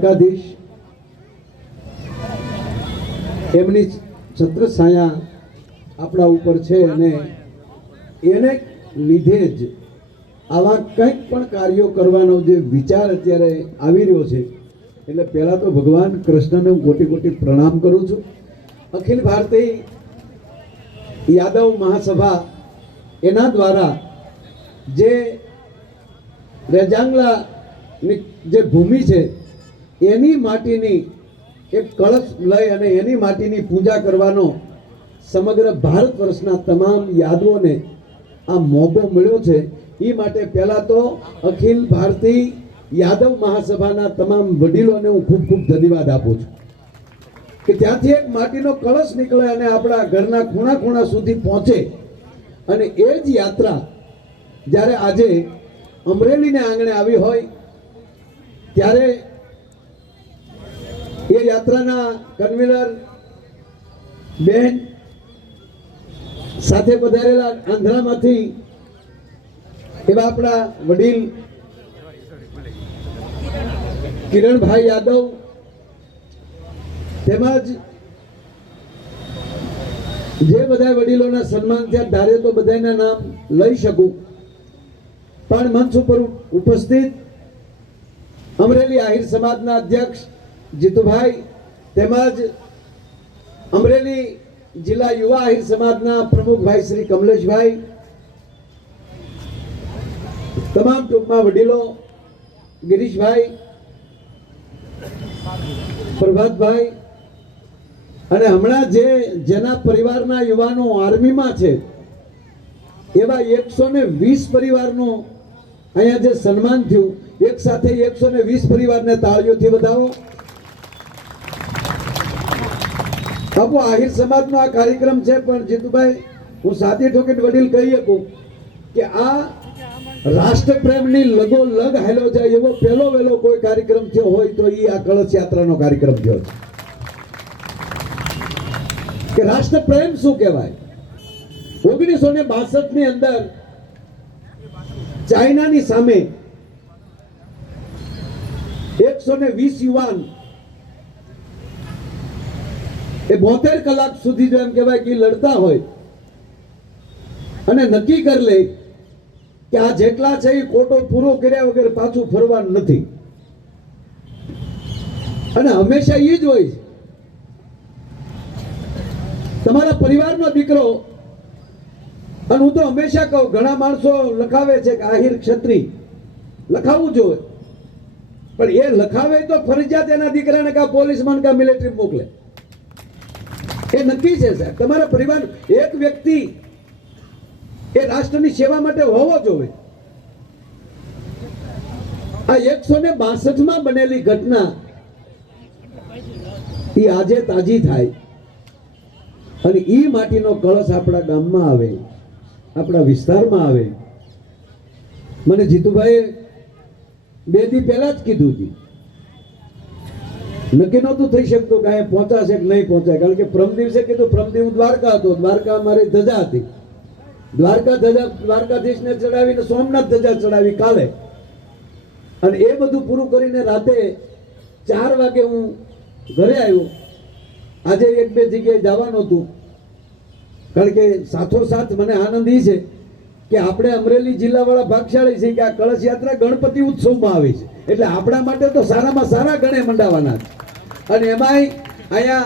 દ્વારકાધીશ એમની છત્ર છાયા આપણા ઉપર છે અને એને લીધે જ આવા કંઈક પણ કાર્યો કરવાનો જે વિચાર અત્યારે આવી રહ્યો છે, એટલે પહેલાં તો ભગવાન કૃષ્ણને હું કોટી કોટી પ્રણામ કરું છું. અખિલ ભારતીય યાદવ મહાસભા એના દ્વારા જે રેજાંગલાની જે ભૂમિ છે એની માટીની એક કળશ લઈ અને એની માટીની પૂજા કરવાનો સમગ્ર ભારત વર્ષના તમામ યાદવોને આ મોકો મળ્યો છે. એ માટે પહેલાં તો અખિલ ભારતીય યાદવ મહાસભાના તમામ વડીલોને હું ખૂબ ખૂબ ધન્યવાદ આપું છું. કે ત્યાંથી એક માટીનો કળશ નીકળે અને આપણા ઘરના ખૂણા ખૂણા સુધી પહોંચે. અને એ જ યાત્રા જ્યારે આજે અમરેલીને આંગણે આવી હોય, ત્યારે એ યાત્રાના કન્વીનર બેન સાથે પધારેલા આંધ્રામાંથી એવા આપણા વડીલ કિરણભાઈ યાદવ તેમજ જે બધા વડીલોના સન્માન થયા ધારે તો બધાના નામ લઈ શકું. પણ મંચ ઉપર ઉપસ્થિત અમરેલી આહિર સમાજના અધ્યક્ષ જીતુભાઈ, તેમજ અમરેલી જિલ્લા યુવા આહિર સમાજના પ્રમુખભાઈ શ્રી કમલેશભાઈ, તમામ ટૂંકમાં વડીલો ગિરીશભાઈ, પ્રભાતભાઈ, અને હમણાં જે જેના પરિવારના યુવાનો આર્મીમાં છે, એવા એકસો ને વીસ પરિવારનું અહીંયા જે સન્માન થયું, એક સાથે એકસો ને વીસ પરિવારને તાળીઓથી વધાવો. બાપુ, આહિર સમાજનો આ કાર્યક્રમ છે, પણ જીતુભાઈ, હું સાથી ઠોકીને વડીલ કહી શકું કે આ રાષ્ટ્રપ્રેમની લગો લગ હેલો જાય એવો પહેલો વહેલો કોઈ કાર્યક્રમ થયો હોય તો એ આ કળશ યાત્રાનો કાર્યક્રમ થયો છે. કે રાષ્ટ્રપ્રેમ શું કહેવાય? ઓગણીસો ને બાસઠની અંદર ચાઇનાની સામે એકસો ને વીસ યુવાન એ બોતેર કલાક સુધી એમ કહેવાય કે લડતા હોય, અને નક્કી કરી લે કે આ જેટલા છે એ કોટો પૂરો કર્યા વગર પાછું ફરવાનું નથી. અને હંમેશા એ જ હોય તમારા પરિવારનો દીકરો, અને હું તો હંમેશા કહું, ઘણા માણસો લખાવે છે કે આહિર ક્ષત્રિય. લખાવવું જોઈએ. પણ એ લખાવે તો ફરજિયાત એના દીકરાને કા પોલીસમાં કા મિલિટરી મોકલે. એ નક્કી છે, સાહેબ. તમારા પરિવાર એક વ્યક્તિ એ રાષ્ટ્રની સેવા માટે હોવો જોઈએ. આ એકસો ને બાસઠમાં બનેલી ઘટના એ આજે તાજી થાય. અને એ માટીનો કળશ આપણા ગામમાં આવે, આપણા વિસ્તારમાં આવે. મને જીતુભાઈ બે દી પહેલા જ કીધું હતું નક્કી નહોતું થઈ શકતું કે પહોંચાશે કે નહીં પહોંચાય. કારણ કે પ્રમ દિવસે કીધું પ્રમ દિવસ દ્વારકા હતો. દ્વારકા મારી ધજા હતી. દ્વારકા ધજા, દ્વારકાધીશને ચડાવીને સોમનાથ ધજા ચડાવી કાલે. અને એ બધું પૂરું કરીને રાતે ચાર વાગે હું ઘરે આવ્યો. આજે એક બે જગ્યાએ જવાનું હતું. કારણ કે સાથોસાથ મને આનંદ છે કે આપણે અમરેલી જિલ્લાવાળા ભાગશાળી છે કે આ કળશ યાત્રા ગણપતિ ઉત્સવમાં આવી છે. એટલે આપણા માટે તો સારામાં સારા ગણે મંડાવાના છે. અને એમાંય અહીંયા